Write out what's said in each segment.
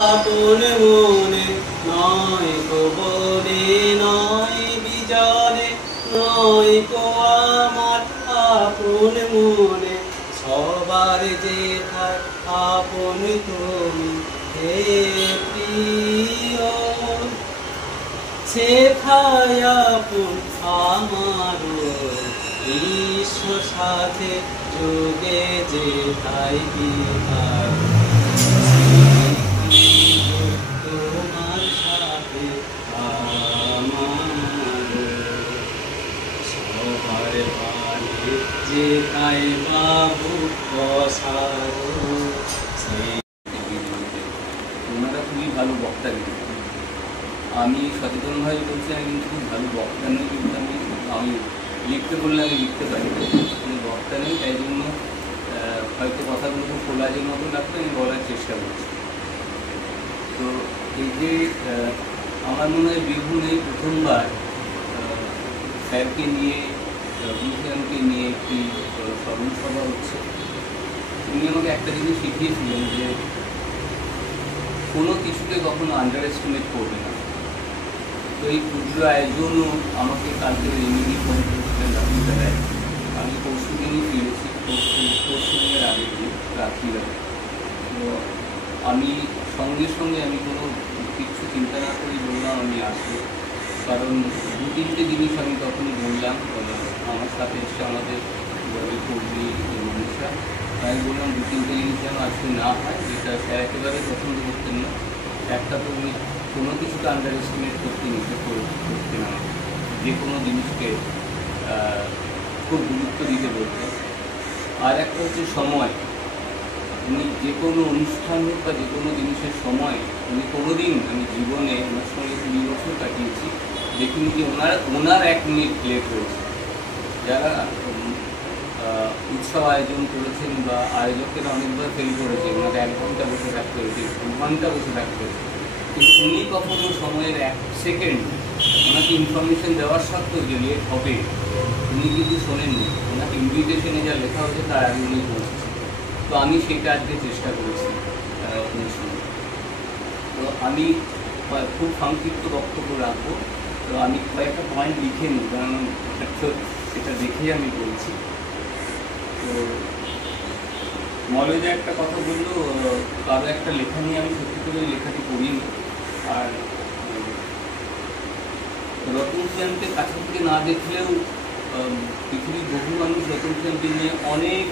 আপন মনে নয় গো বনে নয় বিজনে নয় গো আমার আপন মনে সবার যেথায় আপন তুমি হে প্রিয় সেথায় আপন আমার ঈশ্বর সাথে যোগে যেথায় বিধায় তোমার সাথে আমার সবার পানে যেথায় বাবু বসারো সেই। ওনারা খুবই ভালো বক্তা কিন্তু আমি সচেতনভাবে বলছি আমি কিন্তু খুব ভালো বক্তা নই, কিন্তু আমি লিখতে বললে আমি লিখতে পারি আমি বক্তা নেই, তাই জন্য হয়তো কথাগুলো খুব খোলাজের মতো লাগতো, আমি বলার চেষ্টা করছি। তো এই যে আমার মনে হয় বীরভূমে প্রথমবার স্যারকে নিয়ে রবীন্দ্রকে নিয়ে একটি স্মরণ সভা হচ্ছে। উনি আমাকে একটা জিনিস শিখিয়েছিলেন যে কোনো কিছুকে কখনো আন্ডার এস্টিমেট করবে না। তো এই ক্ষুদ্র আয়োজনও আমাকে কালকে এমনি ফোন করেছিলেন রাত্রিবেলায়। আমি পরশু দিনই ফিরেছি, পরশু দিনের আগে দিন রাত্রিবেলা। তো আমি সঙ্গে সঙ্গে আমি কোনো কিছু চিন্তা না করে বললাম আমি আসবো, কারণ দু তিনটে জিনিস আমি তখনই বললাম। আমার সাথে এসে আমাদের কর্মী মানুষরা, আমি বললাম দু তিনটে জিনিস যেন আজকে না হয়, যেটা স্যার একেবারে পছন্দ করতেন না। একটা তো উনি কোনো কিছুকে আন্ডার এস্টিমেট করতে নিষেধ করতেন না, যে কোনো জিনিসকে খুব গুরুত্ব দিতে বলতেন। আর একটা হচ্ছে সময়, উনি যে কোনো অনুষ্ঠান হোক বা যে কোনো জিনিসের সময় উনি কোনো দিন, আমি জীবনে ওনার সঙ্গে 20 বছর কাটিয়েছি, দেখিনি যে ওনার 1 মিনিট লেট হয়েছে। যারা উৎসব আয়োজন করেছেন বা আয়োজকেরা অনেকবার ফেল করেছে, ওনাকে 1 ঘন্টা বসে থাকতে হয়েছে, 2 ঘন্টা বসে থাকতে হয়েছে, কিন্তু উনি কখনো সময়ের 1 সেকেন্ড ওনাকে ইনফরমেশন দেওয়ার সত্ত্বেও যে লেট হবে উনি কিন্তু শোনেননি। ওনাকে ইনভিটেশনে যা লেখা হয়েছে তার আগে উনি পৌঁছেছেন। তো আমি সেটা আজকে চেষ্টা করেছি ওনার সঙ্গে। তো আমি খুব সংক্ষিপ্ত বক্তব্য রাখবো। তো আমি কয়েকটা পয়েন্ট লিখে নিই, কারণ সেটা দেখেই আমি বলছি। তো মলয় একটা কথা বললো, কারো একটা লেখা নিয়ে আমি সত্যি করে লেখাটি পড়িনি। আর রতন সেনকে কাছে থেকে না দেখলেও পৃথিবীর বহু মানুষ রতন সেনকে নিয়ে অনেক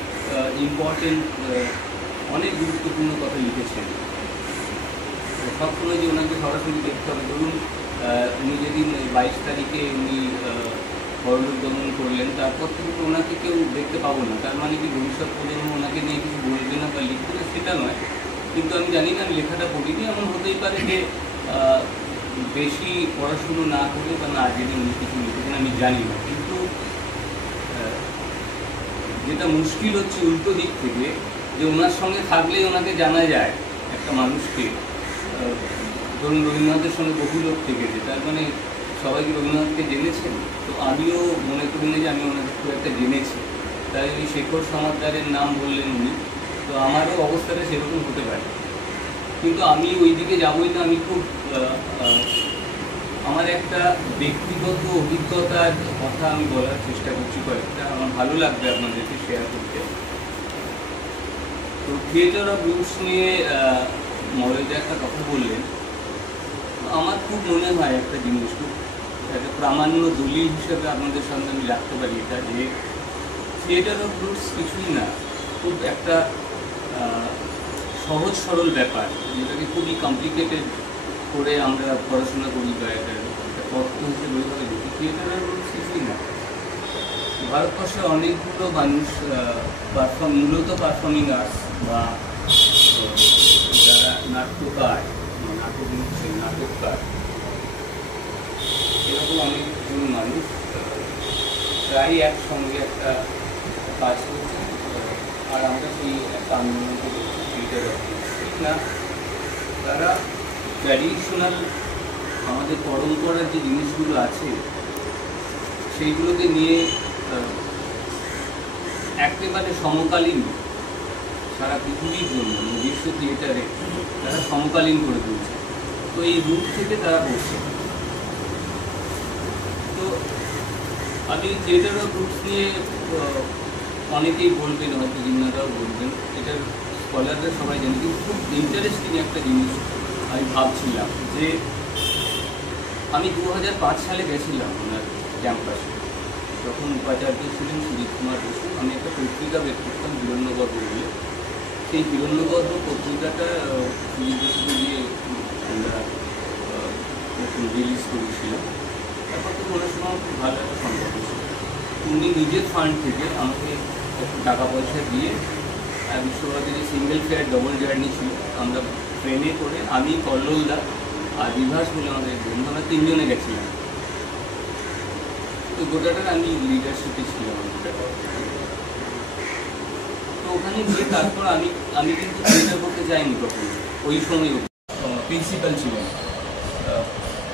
ইম্পর্টেন্ট, অনেক গুরুত্বপূর্ণ কথা লিখেছেন। সবসময় যে ওনাকে সরাসরি দেখতে হবে, ধরুন উনি যেদিন 22 তারিখে উনি পরলোক গমন করলেন, তারপর থেকে তো ওনাকে কেউ দেখতে পাবো না। তার মানে কি ভবিষ্যৎ প্রজন্ম ওনাকে নিয়ে কিছু বলবে না বা লিখবে না, সেটা নয়। কিন্তু আমি জানি না, আমি লেখাটা পড়িনি, এমন হতেই পারে যে বেশি পড়াশুনো না করে বা না জেনে উনি কিছু লিখেছেন, আমি জানি না। কিন্তু যেটা মুশকিল হচ্ছে উল্টো দিক থেকে, যে ওনার সঙ্গে থাকলেই ওনাকে জানা যায় একটা মানুষকে। ধরুন রবীন্দ্রনাথের সঙ্গে বহু লোক থেকেছে, তার মানে সবাই কি রবীন্দ্রনাথকে জেনেছেন? তো আমিও মনে করি না যে আমি ওনাকে খুব একটা জেনেছি। তাই ওই শেখর সমাদ্দারের নাম বললেন উনি, তো আমারও অবস্থাটা সেরকম হতে পারে। কিন্তু আমি ওই দিকে যাবই না। আমি খুব আমার একটা ব্যক্তিগত অভিজ্ঞতার কথা আমি বলার চেষ্টা করছি, কয়েকটা আমার ভালো লাগবে আপনাদেরকে শেয়ার করতে। তো থিয়েটার অফ রুটস নিয়ে মলয়দা একটা কথা বললেন, আমার খুব মনে হয় একটা জিনিস, খুব একটা প্রামাণ্য দলিল হিসেবে আপনাদের সামনে আমি রাখতে পারি এটা, যে থিয়েটার অফ রুটস কিছুই না, খুব একটা সহজ সরল ব্যাপার, যেটাকে খুবই কমপ্লিকেটেড করে আমরা পড়াশোনা করি বা একটা তত্ত্ব হিসেবে ওইভাবে দেখি। থিয়েটার অফ রুটস কিছুই না। ভারতবর্ষে অনেকগুলো মানুষ মূলত পারফর্মিং আর্টস বা যারা নাট্যকার, নাটক লিখছেন, নাটককার, এরকম অনেকগুলো মানুষ প্রায় একসঙ্গে একটা কাজ করছে। আর আমরা সেই একটা আন্দোলনকে করছি থিয়েটার অফ রুটস, ঠিক না? তারা ট্র্যাডিশনাল আমাদের পরম্পরার যে জিনিসগুলো আছে সেইগুলোকে নিয়ে একেবারে সমকালীন সারা পৃথিবীর জন্য বিশ্ব থিয়েটারে তারা সমকালীন করে তুলছে। তো এই রূপ থেকে তারা করছে। তো আমি থিয়েটার অফ রুটস নিয়ে অনেকেই বলবেন, হয়তো জিন্নারাও বলবেন, এটার স্কলাররা সবাই জানে, কিন্তু খুব ইন্টারেস্টিং একটা জিনিস আমি ভাবছিলাম যে আমি 2005 সালে গেছিলাম ওনার ক্যাম্পাসে, যখন উপাচার্য ছিলেন সুজিত কুমার বসু। আমি একটা পত্রিকা বের করতাম হিরণ্যগর্ভ বলে, সেই হিরণ্যগর্ভ পত্রিকাটা সুজিত বসুকে দিয়ে আমরা রিলিজ করেছিলাম। তারপর তো ওনার সময় খুব ভালো একটা সম্পর্ক ছিল। উনি নিজের ফান্ড থেকে আমাকে একটু টাকা পয়সা দিয়ে বিশ্বভারতীতে সিঙ্গেল ফেয়ার ডবল জার্নি ছিল, আমরা ট্রেনে করে, আমি, কল্লোলদা আর বিভাস বলে আমাদের বন্ধু, আমরা 3 জনে গেছিলাম। তো গোটাটা আমি লিডারশিপে ছিলাম। তো ওখানে গিয়ে তারপর আমি কিন্তু থিয়েটার করতে যাইনি তখন, ওই সময় প্রিন্সিপাল ছিলেন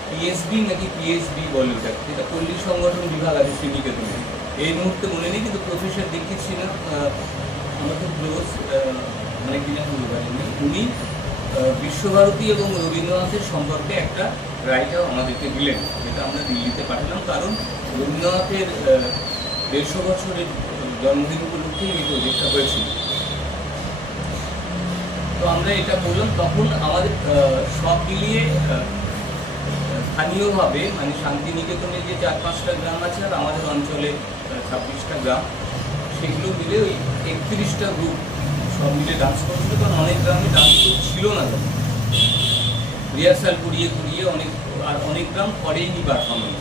পিএসবি নাকি পিএসবি বলে ওটাকে, যেটা পল্লী সংগঠন বিভাগ আছে শ্রীনিকেতনে, এই মুহূর্তে মনে নেই, কিন্তু প্রফেসর দীক্ষিত ছিলেন আমার খুব ক্লোজ, মানে কিনা বলতে পারেননি উনি। বিশ্বভারতী এবং রবীন্দ্রনাথের সম্পর্কে একটা রায়টাও আমাদেরকে দিলেন, যেটা আমরা দিল্লিতে পাঠালাম, কারণ রবীন্দ্রনাথের 150 বছরের জন্মদিন উপলক্ষে এই প্রজেক্টটা হয়েছিল। তো আমরা এটা বললাম। তখন আমাদের সব মিলিয়ে স্থানীয়ভাবে, মানে শান্তিনিকেতনে যে 4-5টা গ্রাম আছে আর আমাদের অঞ্চলে 26টা গ্রাম, সেগুলো মিলে ওই 31টা গ্রুপ সব মিলে ডান্স করছিল। কারণ অনেক গ্রামে ডান্স গ্রুপ ছিল না, তখন রিহার্সাল করিয়ে আর অনেক গ্রাম করেইনি পারফরমেন্স।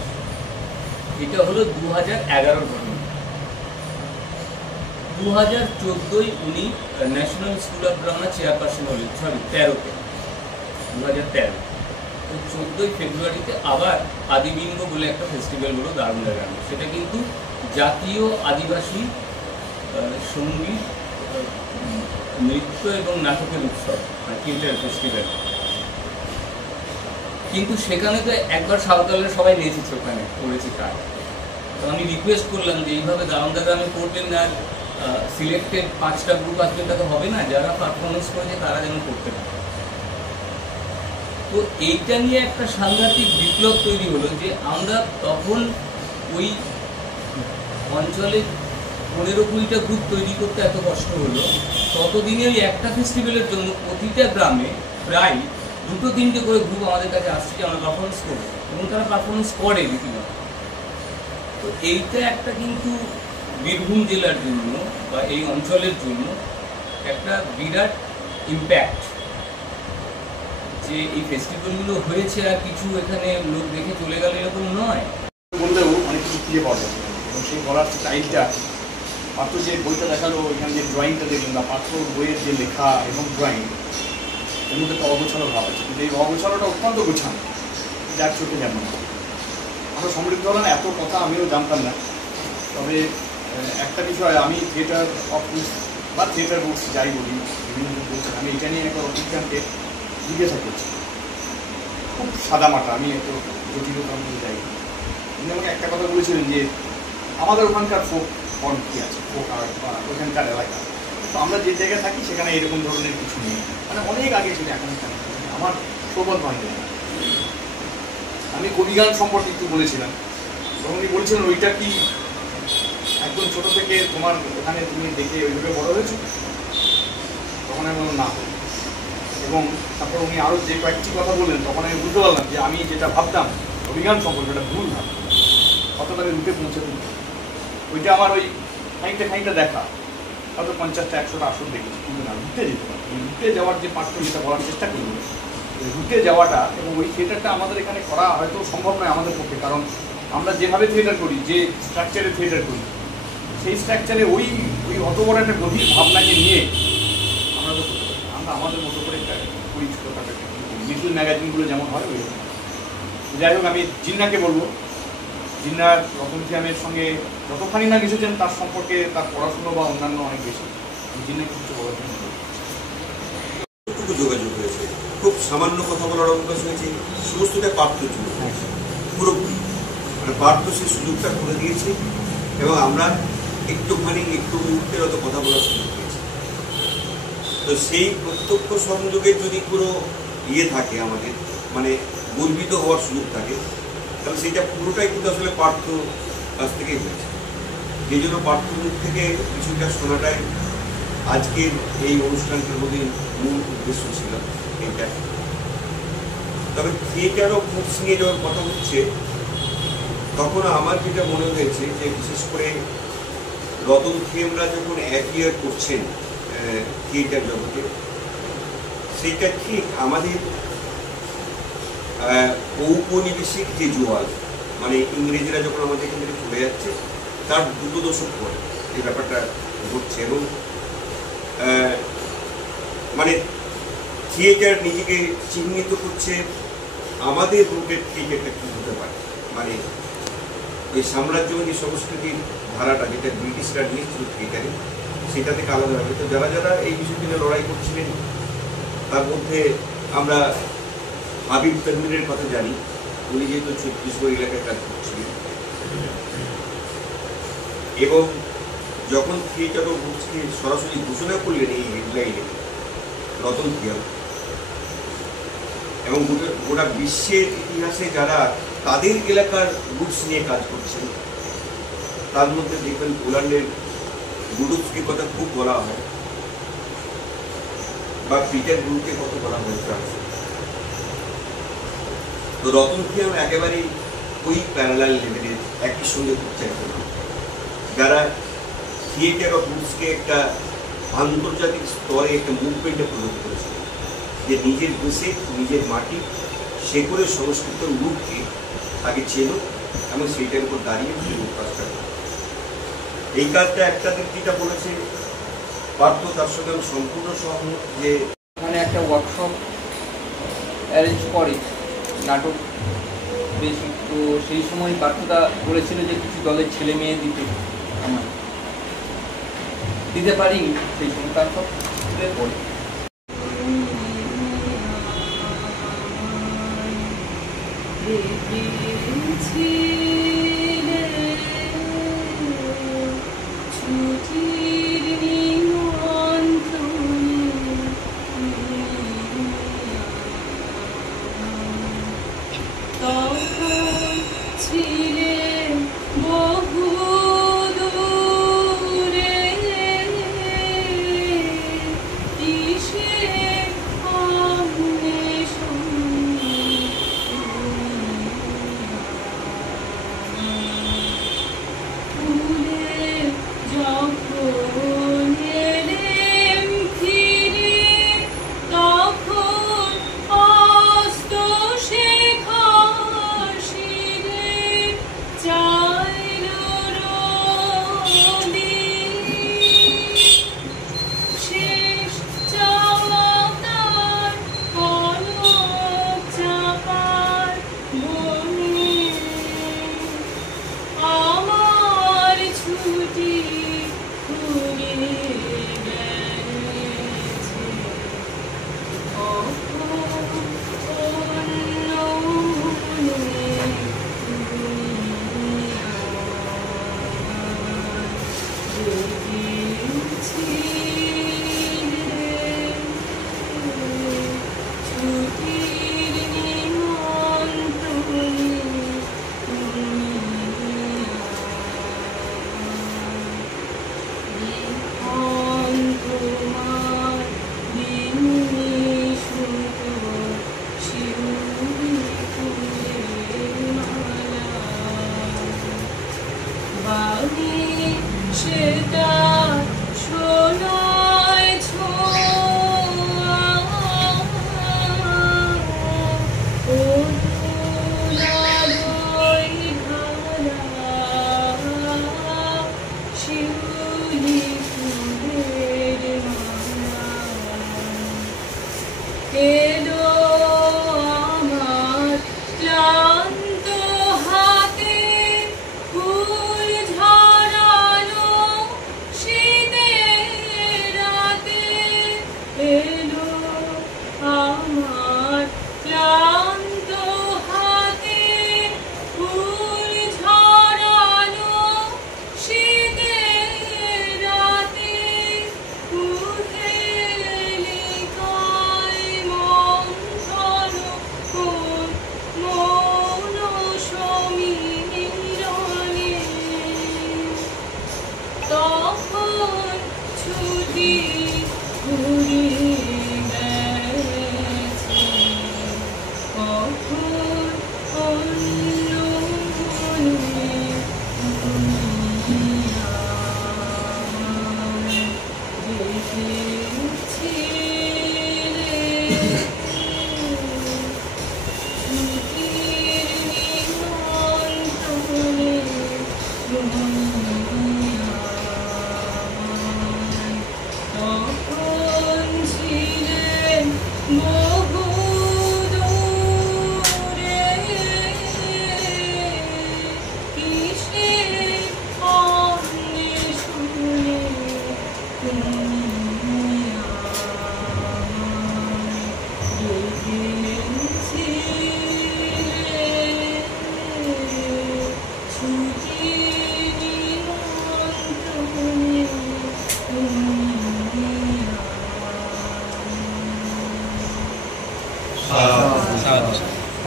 এটা হলো 2011 ঘটনা। 2014 উনি national school of drama chairperson হলেন, 13তে, 2013। তো 14 ফেব্রুয়ারিতে আবার আদিবিঙ্গ বলে একটা ফেস্টিভ্যাল হলো দারুণা গ্রামে। সেটা কিন্তু জাতীয় আদিবাসী সঙ্গীত, নৃত্য এবং নাটকের উৎসব, মানে থিয়েটার ফেস্টিভ্যাল। কিন্তু সেখানে তো একবার সাঁওতালের সবাই নেচেছে, ওখানে করেছে কাজ। তো আমি রিকোয়েস্ট করলাম যে এইভাবে দারুণা গ্রামে করবেন না, সিলেক্টেড 5টা গ্রুপ আসবে, তাকে হবে না, যারা পারফরমেন্স করেছে তারা যেন করতে পারে। তো এইটা নিয়ে একটা সাংঘাতিক বিপ্লব তৈরি হলো যে আমরা তখন ওই অঞ্চলে 15-20টা গ্রুপ তৈরি করতে এত কষ্ট হলো। ততদিনে ওই একটা ফেস্টিভ্যালের জন্য প্রতিটা গ্রামে প্রায় 2-3টে করে গ্রুপ আমাদের কাছে আসছে যে আমরা পারফরমেন্স করবো, এবং তারা পারফরমেন্স করে রীতিমতো। তো এইটা একটা কিন্তু বীরভূম জেলার জন্য বা এই অঞ্চলের জন্য একটা বিরাট ইম্প্যাক্ট, যে এই ফেস্টিভ্যালগুলো হয়েছে আর কিছু এখানে লোক দেখে চলে গেল এরকম নয়। বললেও অনেক কিছু খুঁজে পাওয়া যাবে, এবং সেই বলার স্টাইলটা, পাত্র যে বইটা দেখালো, এখানে যে ড্রয়িংটা দেখলেন, বা পাত্র বইয়ের যে লেখা এবং ড্রয়িং, এর মধ্যে একটা অগোছালো ভাব আছে, কিন্তু এই অগোছালোটা অত্যন্ত গোছানো, যার চোখে যেমন। আমরা সমৃদ্ধ হলাম, এত কথা আমিও জানতাম না। তবে একটা বিষয়, আমি থিয়েটার অফ রুটস বা থিয়েটার রুটস যাই বলি, বিভিন্ন কিছু বলছেন, আমি এটা নিয়ে একবার অভিজ্ঞানকে জিজ্ঞাসা করছি, খুব সাদামাটা, আমি একটু জটিলতার মধ্যে যাই। উনি আমাকে একটা কথা বলেছিলেন যে আমাদের ওখানকার ফোক ফর্ম কী আছে, ফোক আর্ট বা ওখানকার এলাকা, তো আমরা যে জায়গায় থাকি সেখানে এরকম ধরনের কিছু নেই, মানে অনেক আগে ছিল, এখন আমার সৌভাগ্য হয়নি। আমি কবিগান সম্পর্কে একটু বলেছিলাম, তখন উনি বলছিলেন ওইটা কি একদম ছোটো থেকে তোমার ওখানে তুমি দেখে ওইভাবে বড় হয়েছো? তখন আমি বললাম না। এবং তারপর উনি আরও যে কয়েকটি কথা বললেন, তখন আমি বুঝতে পারলাম যে আমি যেটা ভাবতাম অভিজ্ঞান সম্পর্কে একটা ভুল ভাবতাম, কতটা রুটে পৌঁছে দিই। ওইটা আমার ওই খানিকটা দেখা, হয়তো 50টা 100টা আসর দেখেছি, কিন্তু না, রুটে যেতে পারি। এই রুটে যাওয়ার যে পাঠ্য, যেটা বলার চেষ্টা করি, ওই রুটে যাওয়াটা এবং ওই থিয়েটারটা আমাদের এখানে করা হয়তো সম্ভব নয় আমাদের পক্ষে, কারণ আমরা যেভাবে থিয়েটার করি, যে স্ট্রাকচারে থিয়েটার করি, সেই স্ট্রাকচারে ওই অত বড় একটা গভীর ভাবনাকে নিয়ে আমরা তো করতে পারি। আমরা আমাদের মতো করে একটা ওই ছোটোখাটো লিটল ম্যাগাজিনগুলো যেমন হয় ওই রকম। যাই হোক, আমি জিন্নাকে বলবো, জিন্নার রতনথিয়ামের সঙ্গে যতখানি না মিশেছেন তার সম্পর্কে, তার পড়াশুনো বা অন্যান্য অনেক বেশি। আমি জিন্নাকে কিছু বলার জন্য যোগাযোগ হয়েছে, খুব সামান্য কথা বলার অভ্যাস হয়েছে, সমস্তটা পার্থ ছিল পুরোপুরি, মানে পার্থ সেই সুযোগটা করে দিয়েছে, এবং আমরা একটু মুহূর্তের অত কথা বলার সুযোগ পেয়েছি। তো সেই প্রত্যক্ষ সংযোগের যদি কোনো ইয়ে থাকে আমাদের, মানে গর্বিত হওয়ার সুযোগ থাকে, তাহলে সেটা পুরোটাই কিন্তু আসলে পার্থ কাছ থেকেই হয়েছে। এই জন্য পার্থ মুখ থেকে কিছুটা শোনাটাই আজকের এই অনুষ্ঠানটির মধ্যে মূল উদ্দেশ্য ছিল এইটা। তবে থিয়েটার অফ বুকস নিয়ে যখন কথা হচ্ছে, তখন আমার যেটা মনে হয়েছে যে বিশেষ করে রতন খেমরা যখন অ্যাপিয়ার করছেন থিয়েটার জগতে, সেটা ঠিক আমাদের ঔপনিবেশিক যে জোয়াল, মানে ইংরেজরা যখন আমাদের এখান থেকে চলে যাচ্ছে তার 2 দশক পরে এই ব্যাপারটা ঘটছে। এবং মানে থিয়েটার নিজেকে চিহ্নিত করছে আমাদের রুটের থিয়েটারটা কী হতে পারে, মানে ওই সাম্রাজ্যবাদী সংস্কৃতির ধারাটা যেটা ব্রিটিশরা নিয়েছিল থিয়েটারে, সেটা থেকে আলাদা হবে। তো যারা যারা এই বিষয়টি নিয়ে লড়াই করছিলেন, তার মধ্যে আমরা হাবিব তনবীরের কথা জানি। উনি যেহেতু ছত্তিশগড় এলাকায় কাজ করছিলেন, এবং যখন থিয়েটার অফ বুকসকে সরাসরি ঘোষণা করলেন এই হেডলাইনে রতন খেয়াল, এবং গোটা বিশ্বের ইতিহাসে যারা তাদের এলাকার বুকস নিয়ে কাজ করছেন, তার মধ্যে দেখবেন পোল্যান্ডের গুডুস্কির কথা খুব বলা হয়, বা পিটার ব্রুককে কথা বলা হয় ফ্রান্সে। তো রতন খেয়াল একেবারেই ওই প্যারালাল লেভেলের একই সঙ্গে করছে এখন, যারা থিয়েটার অফ বুকসকে একটা আন্তর্জাতিক স্তরে একটা মুভমেন্টে পরিণত করেছে, যে নিজের দেশে নিজের মাটি শেকড়ের সংস্কৃতির রূপকে আগে চেনো এবং সেইটার উপর দাঁড়িয়ে কাজটা করো। এই কাজটা একটা দিক যেটা বলেছে পার্থ, তার সঙ্গে আমি সম্পূর্ণ সহমত, যে এখানে একটা ওয়ার্কশপ অ্যারেঞ্জ করে নাটক বেশি। তো সেই সময় পার্থদা বলেছিল যে কিছু দলের ছেলে মেয়ে আমার দিতে পারি, সেই সময় তারপর পড়ে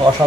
অসাধারণ।